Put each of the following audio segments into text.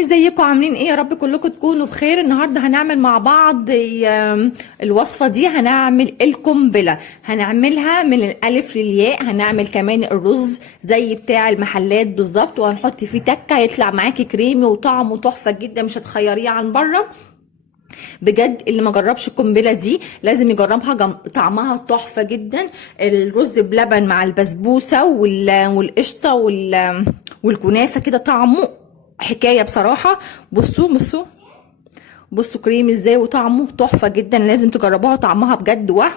ازيكم عاملين ايه؟ يا رب كلكم تكونوا بخير. النهارده هنعمل مع بعض الوصفه دي. هنعمل القنبله، هنعملها من الالف للياء. هنعمل كمان الرز زي بتاع المحلات بالظبط، وهنحط فيه تكه يطلع معاكي كريمي وطعمه تحفه جدا، مش هتخيريه عن بره. بجد اللي ما جربش القنبله دي لازم يجربها، طعمها تحفه جدا. الرز بلبن مع البسبوسه والقشطه والكنافه كده طعمه حكايه بصراحه. بصوا بصوا بصوا كريم ازاي وطعمه تحفه جدا، لازم تجربوها، طعمها بجد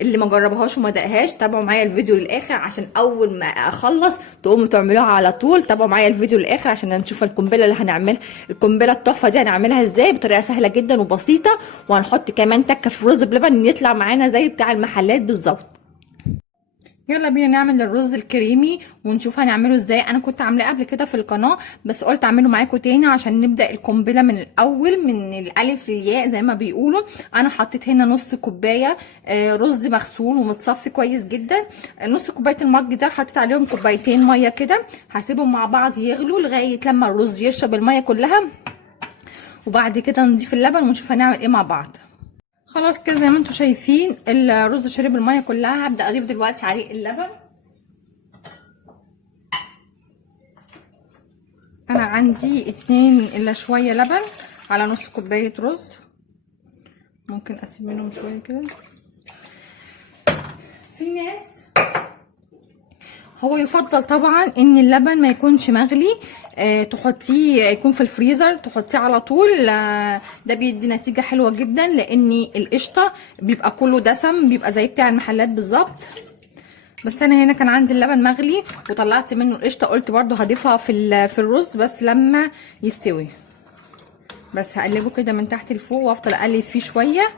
اللي ما جربهاش وما دقهاش تابعوا معايا الفيديو للاخر، عشان اول ما اخلص تقوموا تعملوها على طول. تابعوا معايا الفيديو للاخر عشان نشوف القنبله اللي هنعملها. القنبله التحفه دي هنعملها ازاي بطريقه سهله جدا وبسيطه، وهنحط كمان تكه في الرز بلبن يطلع معانا زي بتاع المحلات بالظبط. يلا بينا نعمل الرز الكريمي ونشوف هنعمله ازاي. انا كنت عاملاه قبل كده في القناه، بس قلت اعمله معاكم تاني عشان نبدا القنبله من الاول، من الالف للياء زي ما بيقولوا. انا حطيت هنا نص كوبايه رز مغسول ومتصفي كويس جدا. نص كوبايه المج ده حطيت عليهم كوبايتين ميه كده، هسيبهم مع بعض يغلوا لغايه لما الرز يشرب الميه كلها، وبعد كده نضيف اللبن ونشوف هنعمل ايه مع بعض. خلاص كده زي ما انتم شايفين الرز شرب الميه كلها. هبدا اضيف دلوقتي عليه اللبن. انا عندي 2 الا شويه لبن على نص كوبايه رز، ممكن اسيب منهم شويه كده. في ناس هو يفضل طبعا ان اللبن ما يكونش مغلي، تحطيه يكون في الفريزر، تحطيه على طول. ده بيدي نتيجه حلوه جدا، لان القشطه بيبقى كله دسم، بيبقى زي بتاع المحلات بالظبط. بس انا هنا كان عندي اللبن مغلي وطلعت منه القشطه، قلت برضو هضيفها في الرز بس لما يستوي. بس هقلبه كده من تحت لفوق وافضل اقلب فيه شويه،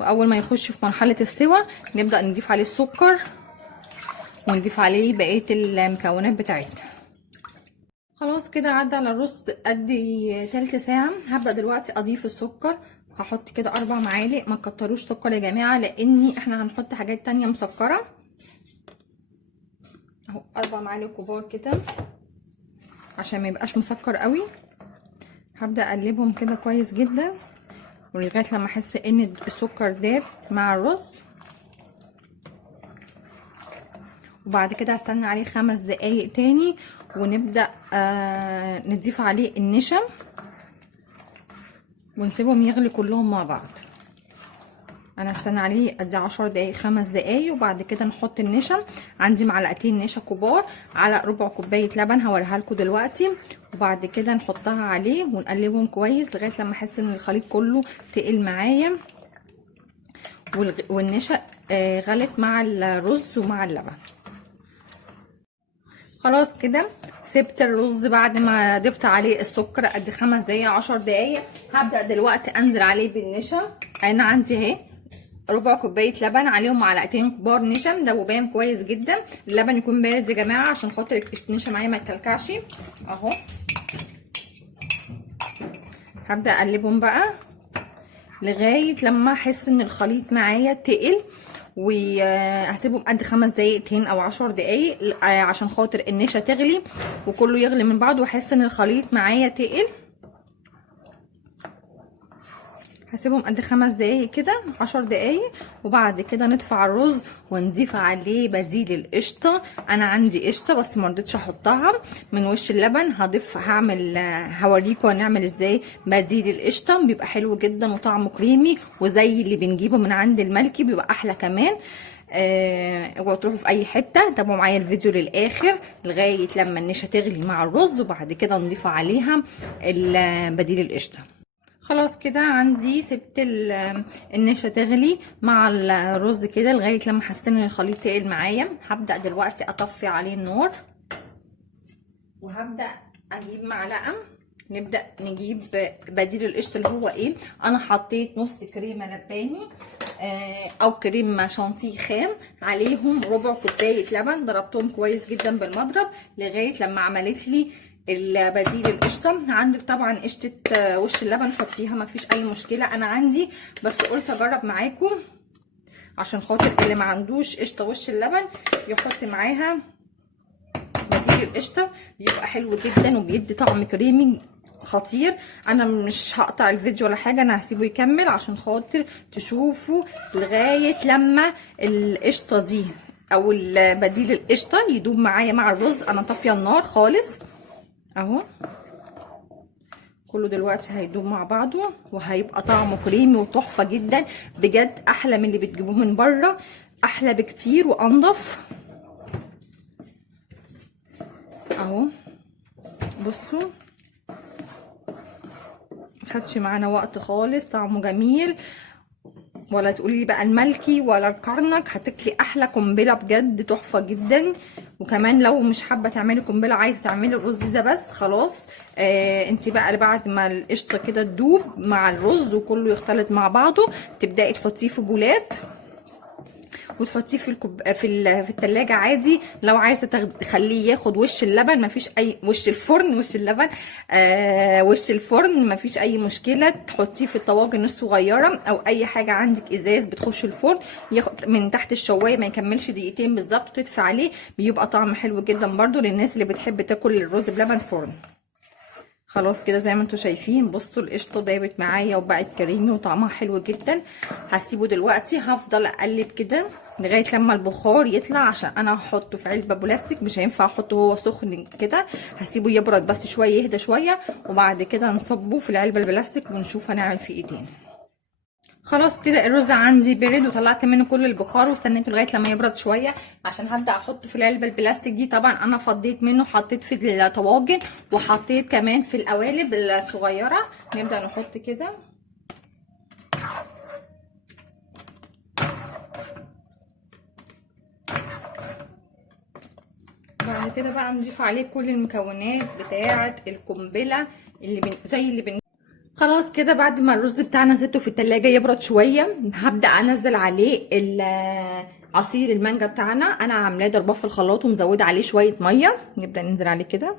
واول ما يخش في مرحله السوا نبدا نضيف عليه السكر ونضيف عليه بقيه المكونات بتاعتنا. خلاص كده عدى على الرز قد تلت ساعه. هبدا دلوقتي اضيف السكر. هحط كده 4 معالق، ما تكتروش سكر يا جماعه لاني احنا هنحط حاجات تانية مسكره. اهو 4 معالق كبار كده عشان ما يبقاش مسكر قوي. هبدا اقلبهم كده كويس جدا ولغايه لما احس ان السكر داب مع الرز، وبعد كده هستنى عليه 5 دقايق تاني ونبدا نضيف عليه النشا ونسيبهم يغلي كلهم مع بعض. انا هستنى عليه قد 10 دقايق 5 دقايق، وبعد كده نحط النشا. عندي معلقتين نشا كبار على ربع كوبايه لبن هوريها لكم دلوقتي، وبعد كده نحطها عليه ونقلبهم كويس لغايه لما احس ان الخليط كله تقل معايا والنشا غلت مع الرز ومع اللبن. خلاص كده سبت الرز بعد ما ضفت عليه السكر قد 5 دقايق 10 دقايق. هبدا دلوقتي انزل عليه بالنشا. انا عندي اهي ربع كوبايه لبن عليهم معلقتين كبار نشا مدوباهم كويس جدا. اللبن يكون بارد يا جماعه عشان خاطر النشا معايا ما تكلكعش. اهو هبدا اقلبهم بقى لغايه لما احس ان الخليط معايا تقل، وهسيبهم قد 5 دقايق او 10 دقايق عشان خاطر النشا تغلي وكله يغلي من بعض واحس ان الخليط معايا تقل. هسيبهم قد 5 دقايق كده 10 دقايق، وبعد كده نطفي الرز ونضيف عليه بديل القشطه. انا عندي قشطه بس ما رضيتش احطها من وش اللبن. هوريكم هنعمل ازاي بديل القشطه، بيبقى حلو جدا وطعمه كريمي وزي اللي بنجيبه من عند الملكي، بيبقى احلى كمان. اوعوا تروحوا في اي حته، تابعوا معايا الفيديو للاخر لغايه لما النشا تغلي مع الرز، وبعد كده نضيف عليها بديل القشطه. خلاص كده عندي سبت النشا تغلي مع الرز كده لغايه لما حسيت ان الخليط تقل معايا. هبدا دلوقتي اطفي عليه النار وهبدا اجيب معلقه. نبدا نجيب بديل القشطه اللي هو ايه. انا حطيت نص كريمه لباني او كريمه شانتيه خام، عليهم ربع كوبايه لبن، ضربتهم كويس جدا بالمضرب لغايه لما عملت لي البديل القشطه. عندك طبعا قشطه وش اللبن حطيها ما فيش اي مشكله، انا عندي بس قلت اجرب معاكم عشان خاطر اللي ما عندوش قشطه وش اللبن يحط معاها بديل القشطه، بيبقى حلو جدا وبيدي طعم كريمي خطير. انا مش هقطع الفيديو ولا حاجه، انا هسيبه يكمل عشان خاطر تشوفوا لغايه لما القشطه دي او بديل القشطه يدوب معايا مع الرز. انا طافيه النار خالص اهو، كله دلوقتي هيدوب مع بعضه وهيبقى طعمه كريمي وتحفه جدا بجد، احلى من اللي بتجيبوه من بره، احلى بكتير وانضف اهو. بصوا مخدش معانا وقت خالص، طعمه جميل، ولا تقولي لي بقى الملكي ولا الكرنك، هتاكلي احلى قنبله بجد تحفه جدا. وكمان لو مش حابه تعملي قنبله، عايزه تعملي الرز ده بس خلاص، انت بقى بعد ما القشطه كده تدوب مع الرز وكله يختلط مع بعضه، تبداي تحطيه في بولات وتحطيه في التلاجة عادي. لو عايزه تخليه ياخد وش اللبن، مفيش اي وش الفرن، وش اللبن وش الفرن مفيش اي مشكله، تحطيه في الطواجن الصغيره او اي حاجه عندك ازاز بتخش الفرن، ياخد من تحت الشوايه ما يكملش دقيقتين بالظبط، وتدفي عليه، بيبقى طعم حلو جدا برده للناس اللي بتحب تاكل الرز بلبن فرن. خلاص كده زي ما انتوا شايفين، بصوا القشطه دابت معايا وبقت كريمي وطعمها حلو جدا. هسيبه دلوقتي، هفضل اقلب كده لغايه لما البخار يطلع، عشان انا هحطه في علبه بلاستيك، مش هينفع احطه هو سخن كده، هسيبه يبرد بس شويه، يهدى شويه، وبعد كده نصبه في العلبه البلاستيك ونشوف هنعمل فيه ايه تاني. خلاص كده الرز عندي برد وطلعت منه كل البخار، واستنيته لغايه لما يبرد شويه عشان هبدا احطه في العلبه البلاستيك دي. طبعا انا فضيت منه، حطيت في الطواجن وحطيت كمان في القوالب الصغيره. نبدا نحط كده بعد كده بقى نضيف عليه كل المكونات بتاعه القنبله اللي خلاص كده بعد ما الرز بتاعنا سبته في التلاجة يبرد شوية، هبدأ انزل عليه عصير المانجا بتاعنا. انا عاملاه ضرباه في الخلاط ومزوده عليه شوية مية، نبدأ ننزل عليه كده.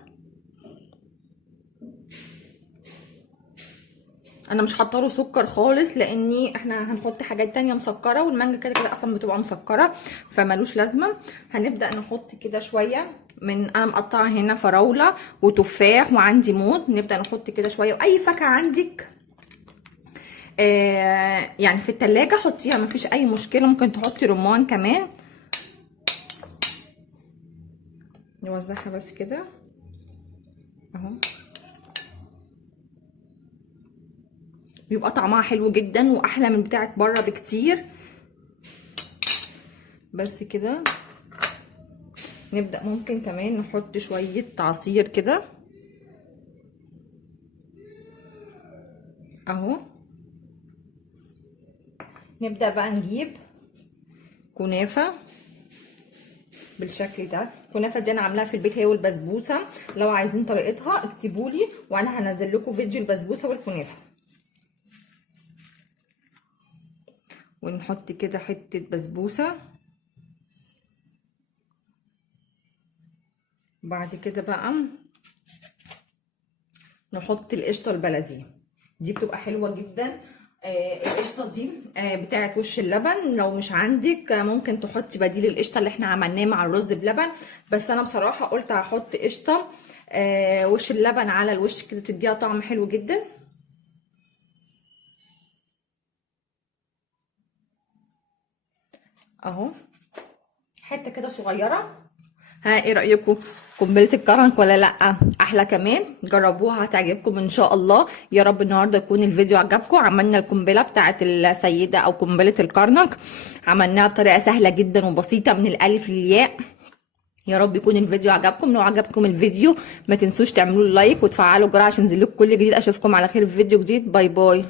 انا مش حاطه له سكر خالص، لاني احنا هنحط حاجات تانية مسكره، والمانجا كده كده اصلا بتبقى مسكره فمالوش لازمه. هنبدا نحط كده شويه انا مقطعه هنا فراوله وتفاح وعندي موز، نبدا نحط كده شويه، واي فاكهه عندك يعني في التلاجة حطيها مفيش اي مشكله، ممكن تحطي رمان كمان. نوزعها بس كده اهو، بيبقى طعمها حلو جدا واحلى من بتاعه بره بكتير. بس كده نبدأ ممكن كمان نحط شوية عصير كده اهو. نبدأ بقى نجيب كنافة بالشكل ده. الكنافة دي انا عاملاها في البيت هي والبسبوسة، لو عايزين طريقتها اكتبولي وانا هنزل لكم فيديو البسبوسة والكنافة. ونحط كده حتة بسبوسة، بعد كده بقى نحط القشطه البلدي دي، بتبقى حلوه جدا. القشطه دي بتاعت وش اللبن، لو مش عندك ممكن تحطي بديل القشطه اللي احنا عملناه مع الرز بلبن، بس انا بصراحه قلت هحط قشطه وش اللبن على الوش كده، تديها طعم حلو جدا اهو، حته كده صغيره. ها ايه رايكم؟ قنبله الكرنك ولا لا؟ احلى كمان، جربوها هتعجبكم ان شاء الله. يا رب النهارده يكون الفيديو عجبكم. عملنا القنبله بتاعه السيده او قنبله الكرنك، عملناها بطريقه سهله جدا وبسيطه من الالف للياء. يا رب يكون الفيديو عجبكم. لو عجبكم الفيديو ما تنسوش تعملوا لايك وتفعلوا الجرس عشان ينزل لكم كل جديد. اشوفكم على خير في فيديو جديد. باي باي.